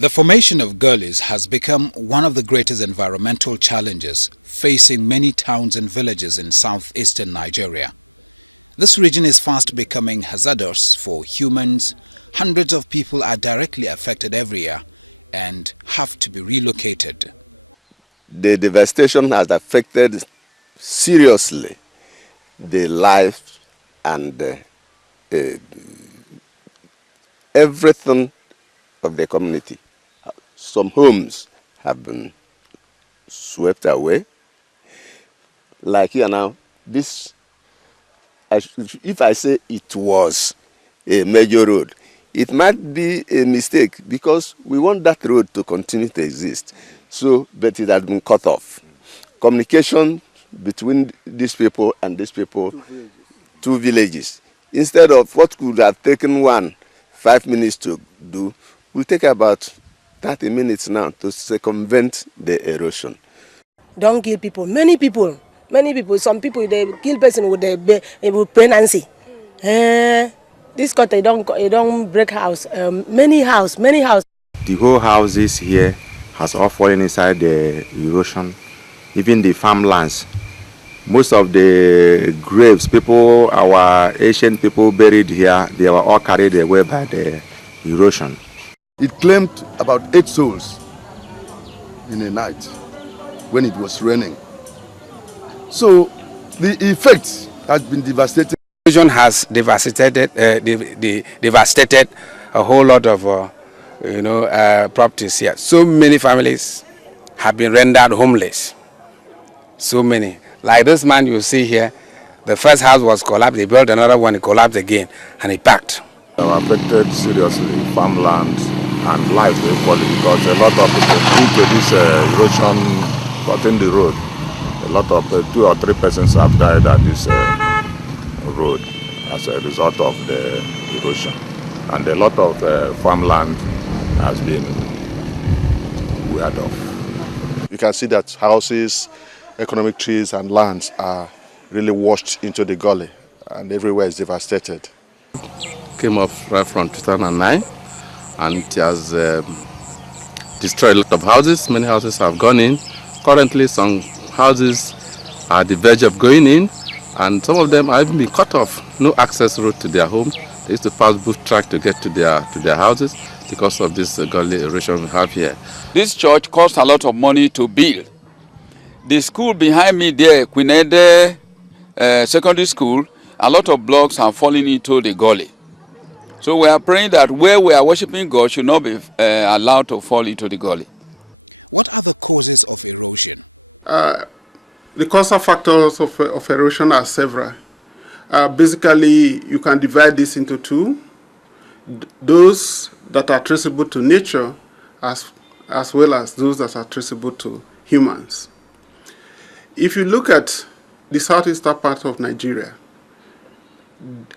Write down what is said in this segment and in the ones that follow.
The formation of gullies has become one of the greatest environmental challenges facing many towns and villages in southeastern Nigeria. This region is fast becoming hazardous for humans. Hundreds of people are directly affected every year and have to be relocated. The devastation has affected seriously the life and everything of the community. Some homes have been swept away. Like here now, this, if I say it was a major road, it might be a mistake because we want that road to continue to exist. So, but it has been cut off. Communication between these people and these people, two villages. Instead of what could have taken 5 minutes to do, will take about 30 minutes now to circumvent the erosion. Don't kill people. Many people. Some people they kill person with pregnancy. This country don't break house. Many house. The whole houses here has all fallen inside the erosion. Even the farmlands. Most of the graves, our ancient people buried here, they were all carried away by the erosion. It claimed about 8 souls in a night when it was raining. So the effect has been devastating. The erosion has devastated a whole lot of properties here. So many families have been rendered homeless. So many. Like this man you see here, the first house was collapsed, they built another one, it collapsed again, and it packed. Affected seriously farmland and life equally because a lot of people due to this erosion cutting the road, a lot of 2 or 3 persons have died at this road as a result of the erosion. And a lot of farmland has been weared off. You can see that houses, economic trees and lands are really washed into the gully and everywhere is devastated. Came off right from 2009 and it has destroyed a lot of houses. Many houses have gone in. Currently some houses are at the verge of going in and some of them have even been cut off. No access road to their homes. They used to pass bush track to get to their houses because of this gully erosion we have here. This church cost a lot of money to build. The school behind me there, Queen Ede Secondary School, a lot of blocks are falling into the gully. So we are praying that where we are worshiping God should not be allowed to fall into the gully. What are the causes of erosion? The causal factors of erosion are several. Basically, you can divide this into 2. Those that are traceable to nature as well as those that are traceable to humans. If you look at the southeastern part of Nigeria,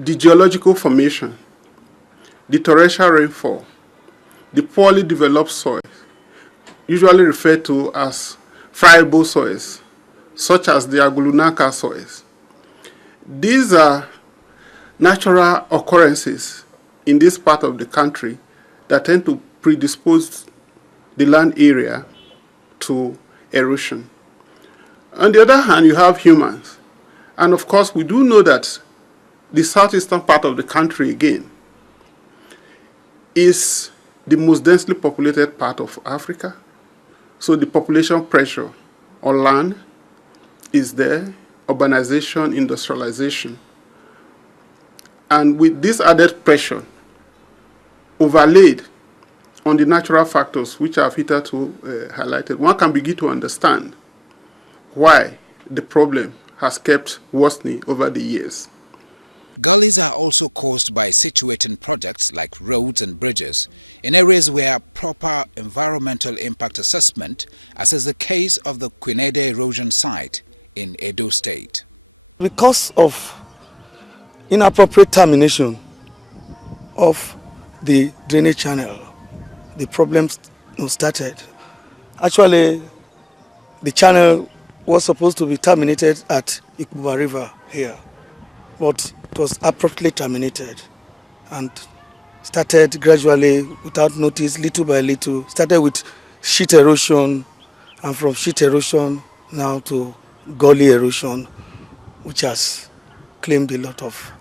the geological formation, the torrential rainfall, the poorly developed soil, usually referred to as friable soils, such as the Agulunaka soils. These are natural occurrences in this part of the country that tend to predispose the land area to erosion. On the other hand, you have humans. And of course, we do know that the southeastern part of the country, again, is the most densely populated part of Africa. So the population pressure on land is there, urbanization, industrialization. And with this added pressure overlaid on the natural factors which I've hitherto highlighted, one can begin to understand why the problem has kept worsening over the years. Gullies are also caused by situating projects like roads and bridges in areas where proper environmental impact assessment, as is the case of the Queen Ede erosion site in Edo State. Because of inappropriate termination of the drainage channel, the problems started. Actually, the channel was supposed to be terminated at Ikuba River here, but it was abruptly terminated, and started gradually, without notice, little by little. Started with sheet erosion, and from sheet erosion now to gully erosion, which has claimed a lot of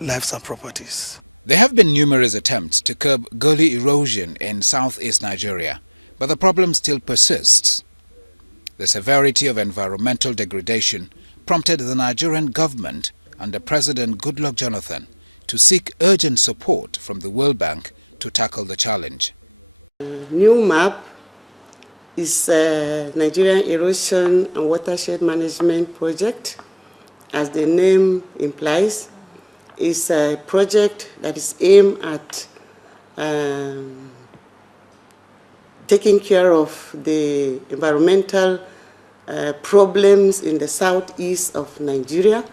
lives and properties. There have been numerous attempts to curb gully erosion in southeast Nigeria, but the problem still persists. The severity of environmental degradation prompted the Nigerian government under President Goodluck Jonathan to seek urgent support from the World Bank to tackle the challenge. NEWMAP is a Nigerian Erosion and Watershed Management Project. As the name implies, it's a project that is aimed at taking care of the environmental problems in the southeast of Nigeria.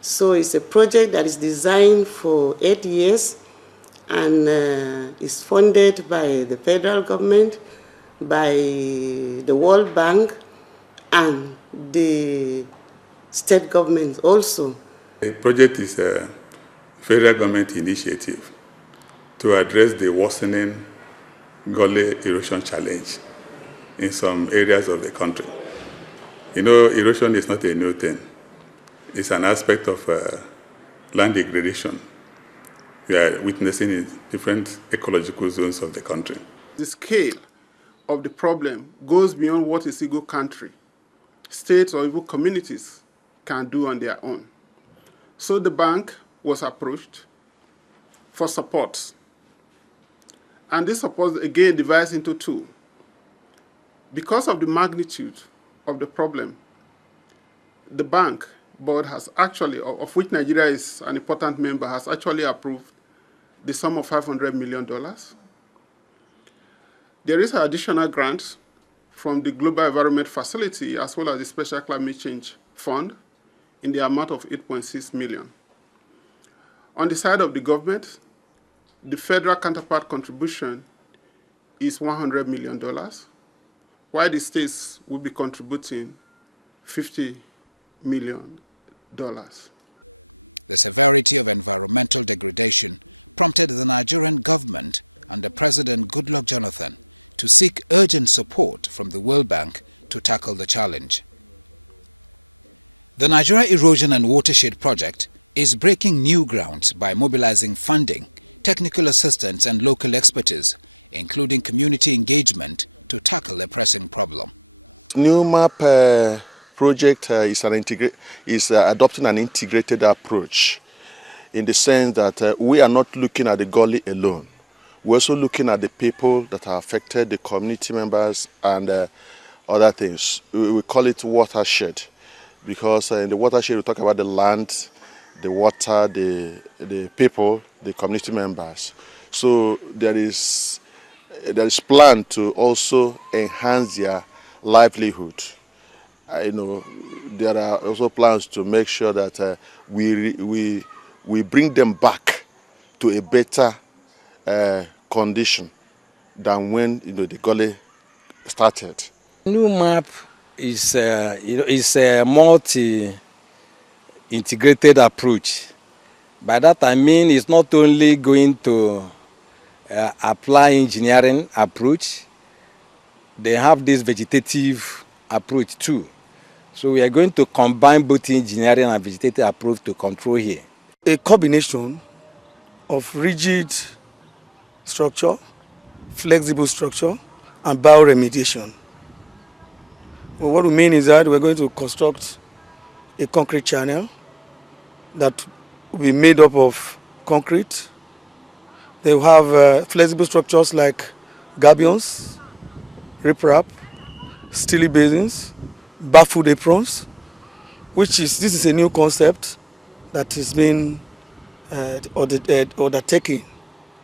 So it's a project that is designed for 8 years and is funded by the federal government, by the World Bank, and the state governments also. The project is a federal government initiative to address the worsening gully erosion challenge in some areas of the country. You know, erosion is not a new thing. It's an aspect of land degradation we are witnessing in different ecological zones of the country. The scale of the problem goes beyond what a single country, states, or even communities can do on their own. So the bank was approached for support. And this support, again, divides into two. Because of the magnitude of the problem, the bank board has actually, of which Nigeria is an important member, has actually approved the sum of $500 million. There is an additional grant from the Global Environment Facility as well as the Special Climate Change Fund in the amount of $8.6 million. On the side of the government, the federal counterpart contribution is $100 million, while the states will be contributing $50 million. The severity of environmental degradation prompted the Nigerian government under President Goodluck Jonathan to seek urgent support from the World Bank to tackle the challenge. The Nigeria Erosion and Watershed Project is breaking new grounds by mobilizing funding, technical assistance and local expertise, including community engagement, to tackle a pressing problem. NEWMAP project is adopting an integrated approach in the sense that we are not looking at the gully alone. We're also looking at the people that are affected, the community members and other things. We call it watershed because in the watershed we talk about the land, the water, the people, the community members. So there is plan to also enhance their livelihood. There are also plans to make sure that we bring them back to a better condition than when the gully started. NEWMAP is a multi-integrated approach. By that I mean it's not only going to apply engineering approach, they have this vegetative approach too. So we are going to combine both engineering and vegetative approach to control here. A combination of rigid structure, flexible structure, and bioremediation. Well, what we mean is that we're going to construct a concrete channel that will be made up of concrete. They will have flexible structures like gabions, riprap, steely basins, baffled aprons, this is a new concept that is being undertaken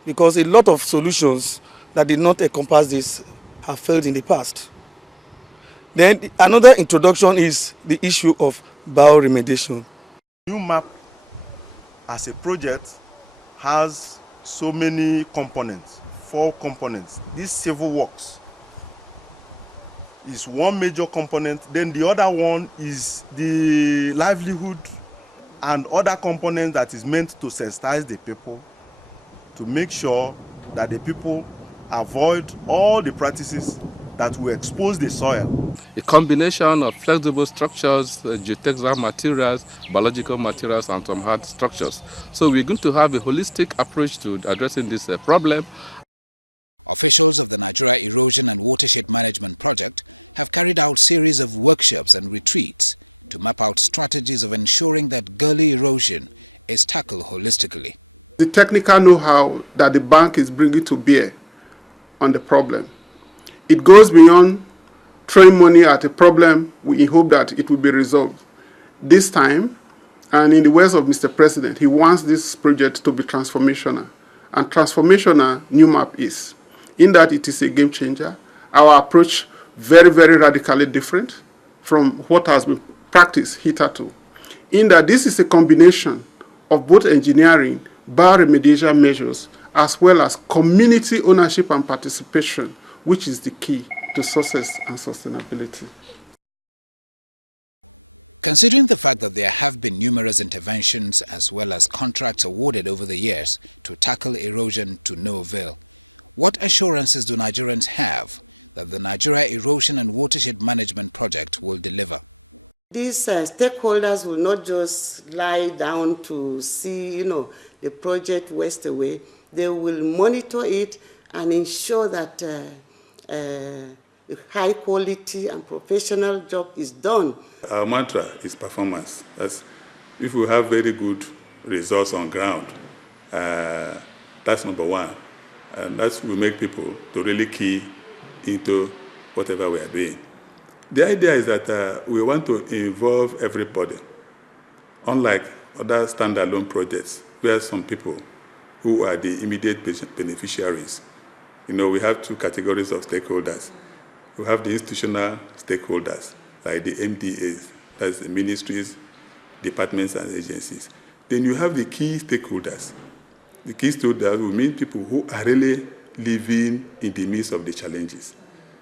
because a lot of solutions that did not encompass this have failed in the past. Then another introduction is the issue of bioremediation. NEWMAP as a project has so many components, 4 components. This civil works is one major component, then the other one is the livelihood and other components that is meant to sensitize the people. to make sure that the people avoid all the practices that will expose the soil. A combination of flexible structures, geotextile materials, biological materials, and some hard structures. So we're going to have a holistic approach to addressing this problem. Officials of the Nigeria Erosion and Watershed Management Project have carried out series of workshops and retreats to map out strategies of ensuring that gully erosion is tackled holistically. The technical know-how that the bank is bringing to bear on the problem, it goes beyond throwing money at a problem. We hope that it will be resolved. This time, and in the words of Mr. President, he wants this project to be transformational. And transformational NEWMAP is, in that it is a game changer. Our approach very, very radically different from what has been practiced hitherto. In that this is a combination of both engineering, bioremediation measures, as well as community ownership and participation, which is the key to success and sustainability. Considering the fact that there have been numerous interventions as well as contracts awarded over the years to tackle erosion to no avail, what assurances do Nigerians have that the Nigeria Erosion and Watershed Management Project will deliver? These stakeholders will not just lie down to see, the project waste away. They will monitor it and ensure that a high quality and professional job is done. Our mantra is performance. That's, if we have very good results on ground, that's number one. And that will make people to really key into whatever we are doing. The idea is that we want to involve everybody, unlike other standalone projects where some people who are the immediate beneficiaries. We have two categories of stakeholders. We have the institutional stakeholders, like the MDAs, that's the ministries, departments, and agencies. Then you have the key stakeholders. The key stakeholders will mean people who are really living in the midst of the challenges.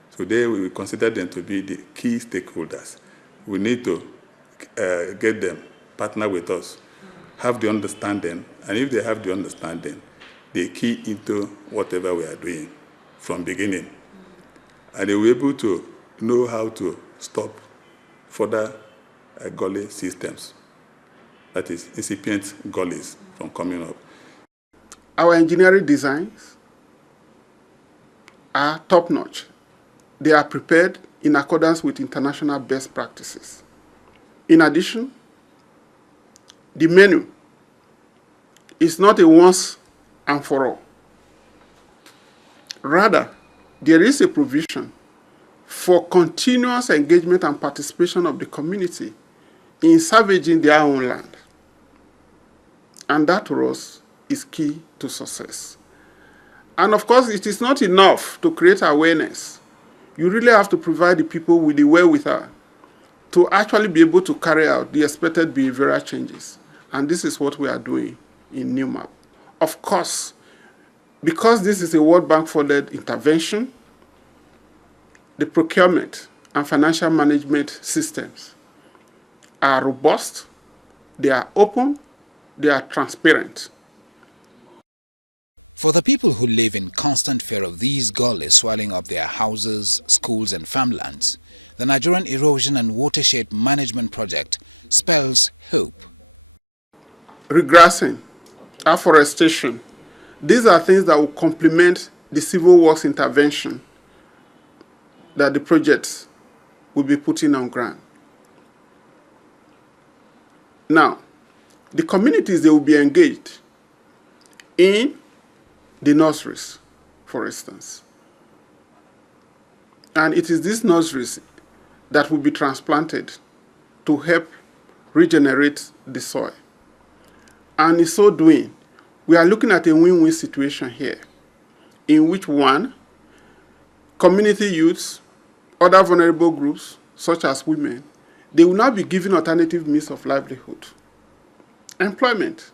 So there we will consider them to be the key stakeholders. We need to get them, partner with us, have the understanding, and if they have the understanding, they key into whatever we are doing from beginning. And they will be able to know how to stop further gully systems, that is, incipient gullies from coming up. Our engineering designs are top-notch. They are prepared in accordance with international best practices. In addition, the menu is not a once and for all. Rather, there is a provision for continuous engagement and participation of the community in salvaging their own land. And that, to us, is key to success. And of course, it is not enough to create awareness. You really have to provide the people with the wherewithal to actually be able to carry out the expected behavioral changes. And this is what we are doing in NEWMAP. Of course, because this is a World Bank-funded intervention, the procurement and financial management systems are robust, they are open, they are transparent. For the people who live in constant fear of these gullies swallowing up their houses, schools and farmlands, the Nigerian Erosion and Watershed Management Project spells hope. Regrassing, afforestation, these are things that will complement the civil works intervention that the project will be putting on ground. Now, the communities, they will be engaged in the nurseries, for instance. And it is these nurseries that will be transplanted to help regenerate the soil. And in so doing, we are looking at a win-win situation here, in which one, community youths, other vulnerable groups, such as women, they will now be given alternative means of livelihood. Employment,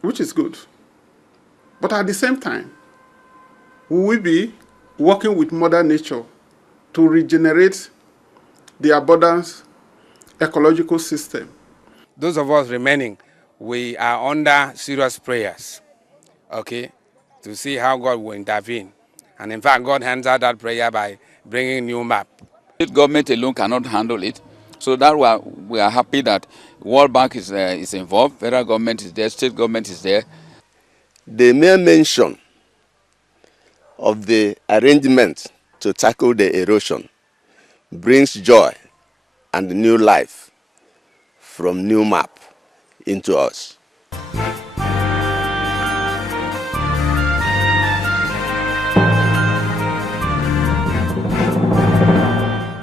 which is good. But at the same time, we will be working with Mother Nature to regenerate the abundance ecological system. Those of us remaining, we are under serious prayers okay, to see how God will intervene. And in fact, God answered that prayer by bringing NEWMAP. State government alone cannot handle it. So that we are happy that World Bank is involved, federal government is there, state government is there. The mere mention of the arrangement to tackle the erosion brings joy and new life from NEWMAP into us.